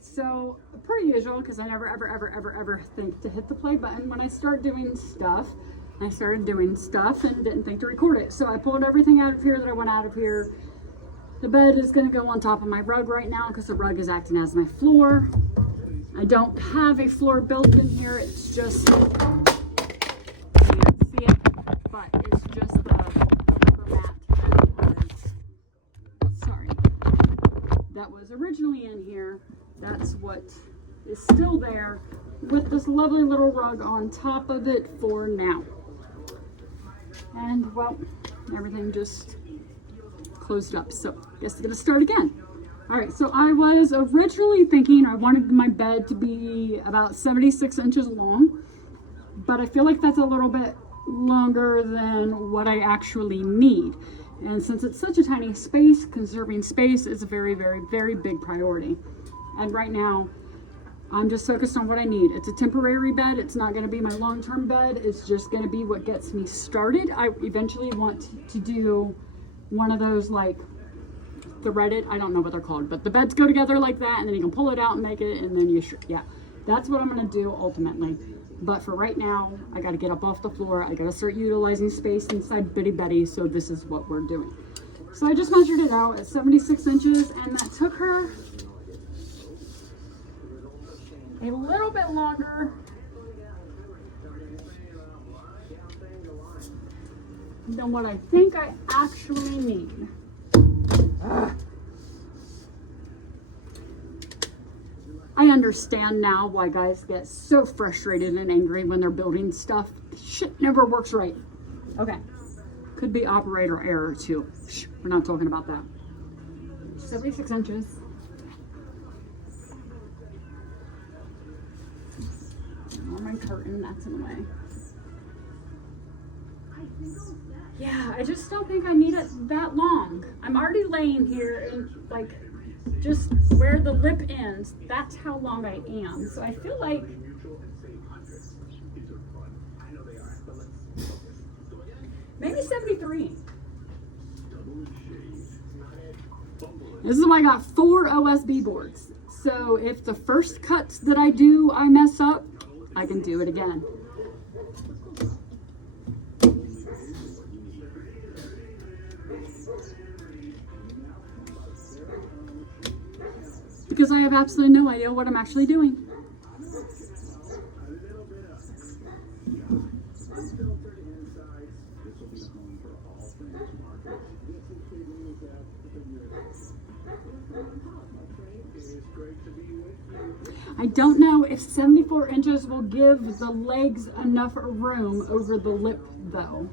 so per usual, because I never ever think to hit the play button when I start doing stuff. I started doing stuff and didn't think to record it. So I pulled everything out of here that I want out of here. The bed is going to go on top of my rug right now because the rug is acting as my floor. I don't have a floor built in here. It's just, you can't see it, but it's just the rubber mat. Sorry. That was originally in here. That's what is still there with this lovely little rug on top of it for now. And well, everything just closed up. So I guess I'm gonna start again. All right, so I was originally thinking I wanted my bed to be about 76 inches long, but I feel like that's a little bit longer than what I actually need. And since it's such a tiny space, conserving space is a very big priority. And right now, I'm just focused on what I need. It's a temporary bed. It's not going to be my long-term bed. It's just going to be what gets me started. I eventually want to do one of those like threaded, I don't know what they're called, but the beds go together like that, and then you can pull it out and make it, and then you yeah, that's what I'm going to do ultimately. But for right now, I got to get up off the floor. I got to start utilizing space inside Bitty Betty, so this is what we're doing. So I just measured it out at 76 inches, and that took her a little bit longer than what I think I actually need. I understand now why guys get so frustrated and angry when they're building stuff. Shit never works right. Okay. Could be operator error too. Shh, we're not talking about that. 76 inches. On my curtain, that's in the way. Yeah, I just don't think I need it that long. I'm already laying here and like just where the lip ends, that's how long I am. So I feel like maybe 73. This is why I got 4 OSB boards. So if the first cuts that I do, I mess up, I can do it again. Because I have absolutely no idea what I'm actually doing. I don't know if 74 inches will give the legs enough room over the lip though.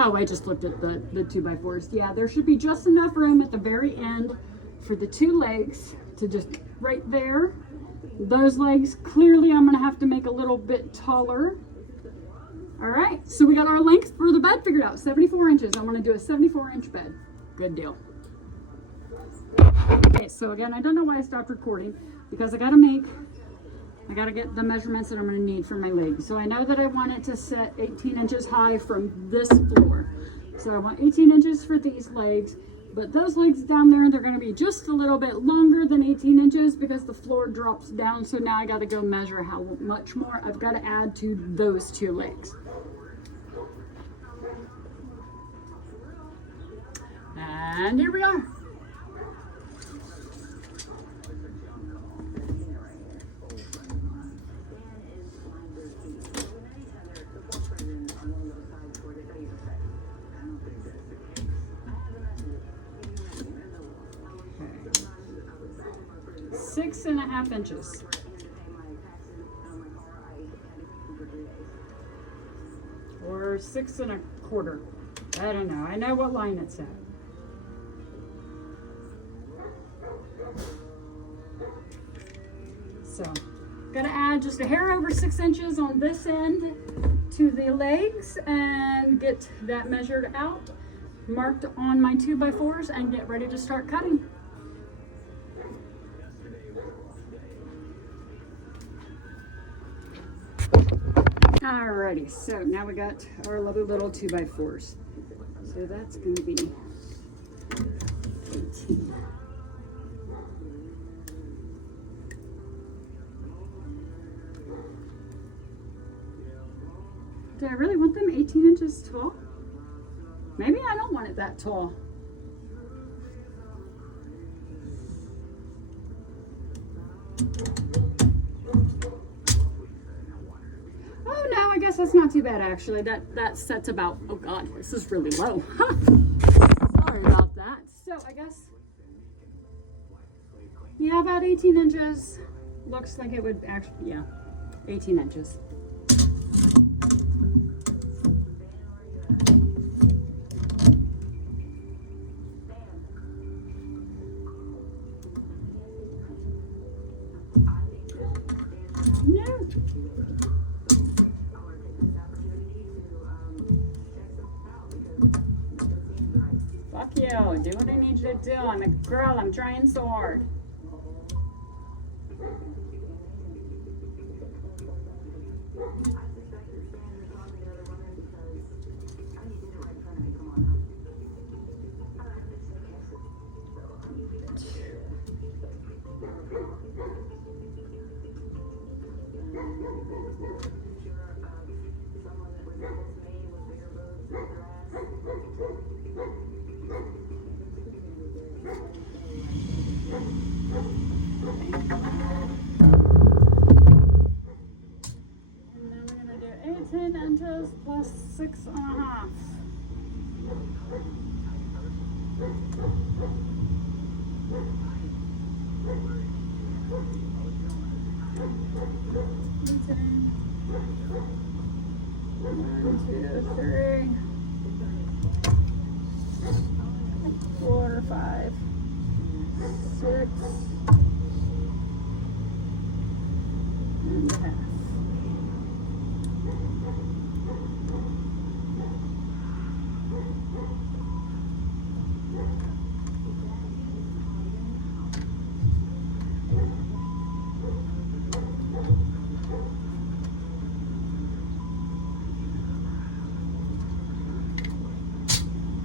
Oh, I just looked at the 2x4s. Yeah, there should be just enough room at the very end for the 2 legs to just right there. Those legs, clearly I'm gonna have to make a little bit taller. All right, so we got our length for the bed figured out, 74 inches. I wanna do a 74-inch bed. Good deal. Okay, so again, I don't know why I stopped recording because I gotta get the measurements that I'm gonna need for my legs. So I know that I want it to set 18 inches high from this floor. So I want 18 inches for these legs, but those legs down there, they're gonna be just a little bit longer than 18 inches because the floor drops down. So now I gotta go measure how much more I've gotta add to those 2 legs. And here we are. Okay. 6.5 inches. Or 6 1/4. I don't know. I know what line it's at. So, gotta add just a hair over 6 inches on this end to the legs and get that measured out, marked on my 2x4s, and get ready to start cutting. Alrighty, so now we got our lovely little 2x4s. So that's going to be 18. Do I really want them 18 inches tall? Maybe I don't want it that tall. Oh no, I guess that's not too bad actually. That sets about, oh god, this is really low. Sorry about that. So I guess, yeah, about 18 inches. Looks like it would actually, yeah, 18 inches. No. Fuck you. Do what I need you to do. I'm a girl. I'm trying so hard. And then we're going to do 18 inches plus 6.5. One, two, three, 4, 5, 6 and a half.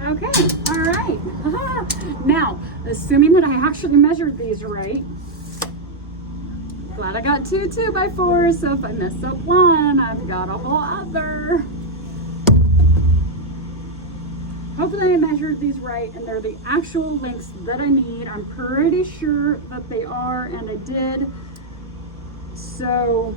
Okay, all right. Now, assuming that I actually measured these right, glad I got two 2x4s, so if I mess up one, I've got a whole other. Hopefully I measured these right and they're the actual lengths that I need. I'm pretty sure that they are, and I did. So,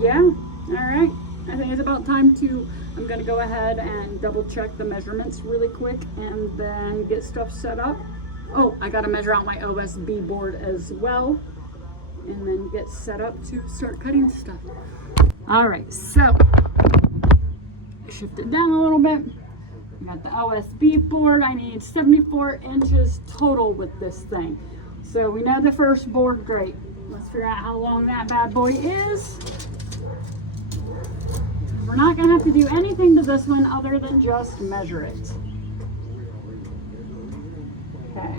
yeah, all right. I think it's about time to, I'm going to go ahead and double check the measurements really quick and then get stuff set up. Oh, I got to measure out my OSB board as well and then get set up to start cutting stuff. All right, so shift it down a little bit. I got the OSB board. I need 74 inches total with this thing. So we know the first board, great. Let's figure out how long that bad boy is. We're not going to have to do anything to this one other than just measure it. Okay.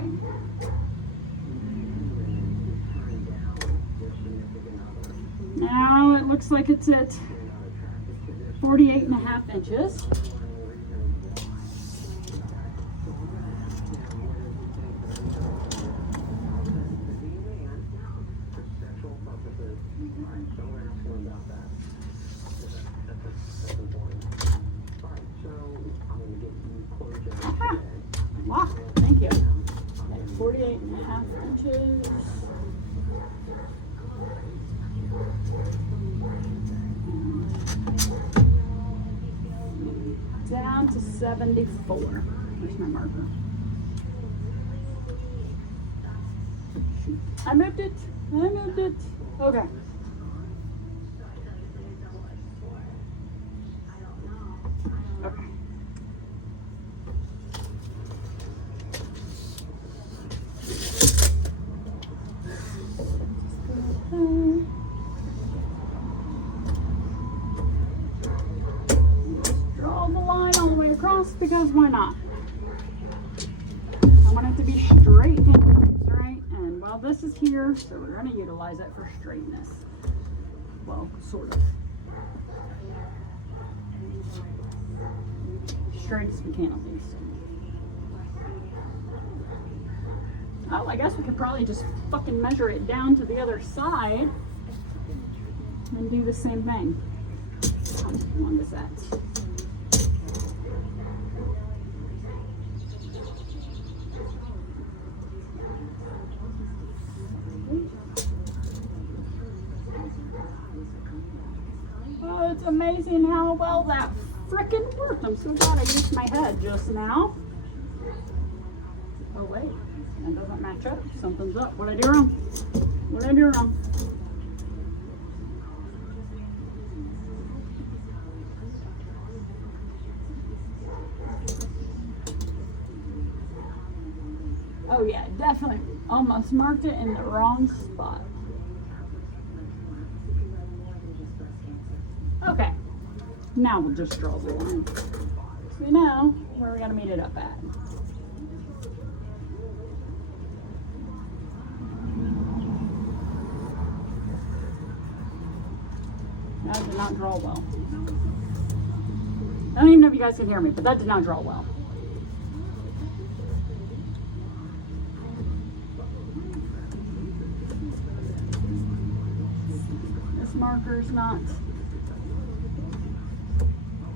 Now it looks like it's at 48.5 inches. Wow, thank you. 48.5 inches. Down to 74. Where's my marker? I moved it. Okay. Okay. Draw the line all the way across because why not? I want it to be straight, right? And well, this is here, so we're going to utilize it for straightness. Well, sort of. Straight as we can at least. Oh, I guess we could probably just fucking measure it down to the other side and do the same thing. How long is that? Oh, it's amazing how well that frickin' worked. I'm so glad I used my head just now. Oh wait, that doesn't match up. Something's up. What did I do wrong? What did I do wrong? Oh yeah, definitely almost marked it in the wrong spot. Okay, now we'll just draw the line. So we know where we're gonna meet it up at. That did not draw well. I don't even know if you guys can hear me, but that did not draw well. This marker's not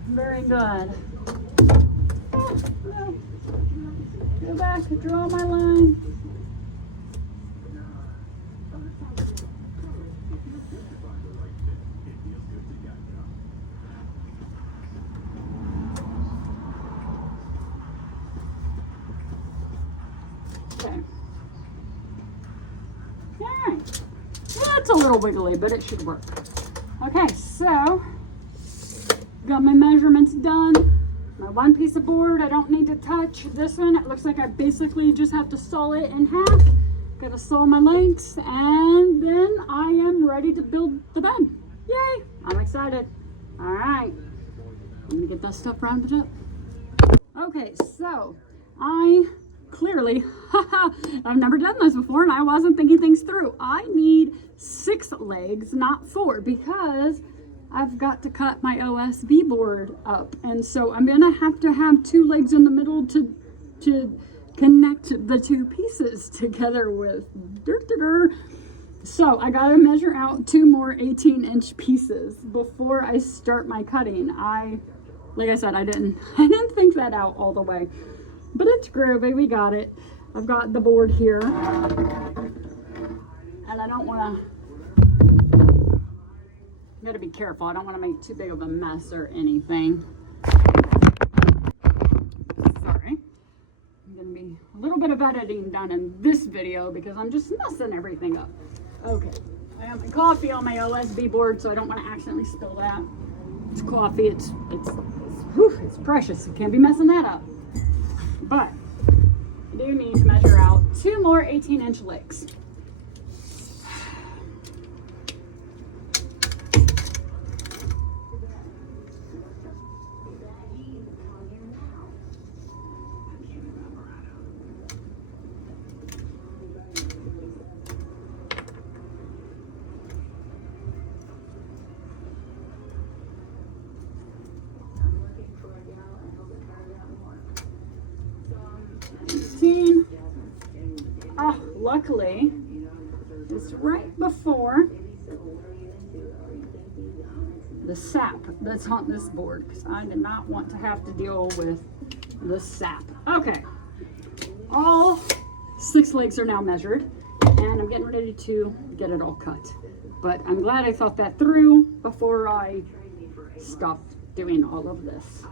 very good. No. Go back, draw my line. Okay. Alright. That's a little wiggly, but it should work. Okay, so got my measurements done. My one piece of board I don't need to touch. This one, it looks like I basically just have to saw it in half. Gotta saw my lengths, and then I am ready to build the bed. Yay! I'm excited. Alright. I'm gonna get that stuff rounded up. Okay, so I clearly, I've never done this before and I wasn't thinking things through. I need 6 legs, not 4, because I've got to cut my OSB board up. And so I'm gonna have to have 2 legs in the middle to connect the 2 pieces together with. So I gotta measure out 2 more 18-inch pieces before I start my cutting. Like I said, I didn't think that out all the way, but it's groovy. We got it. I've got the board here, and I don't want to. Gotta be careful. I don't want to make too big of a mess or anything. Sorry. I'm gonna be a little bit of editing done in this video because I'm just messing everything up. Okay. I have my coffee on my OSB board, so I don't want to accidentally spill that. It's coffee. It's precious. You can't be messing that up. But I do need to measure out 2 more 18-inch legs. Luckily, it's right before the sap that's on this board, because I did not want to have to deal with the sap. Okay, all 6 legs are now measured, and I'm getting ready to get it all cut. But I'm glad I thought that through before I stopped doing all of this.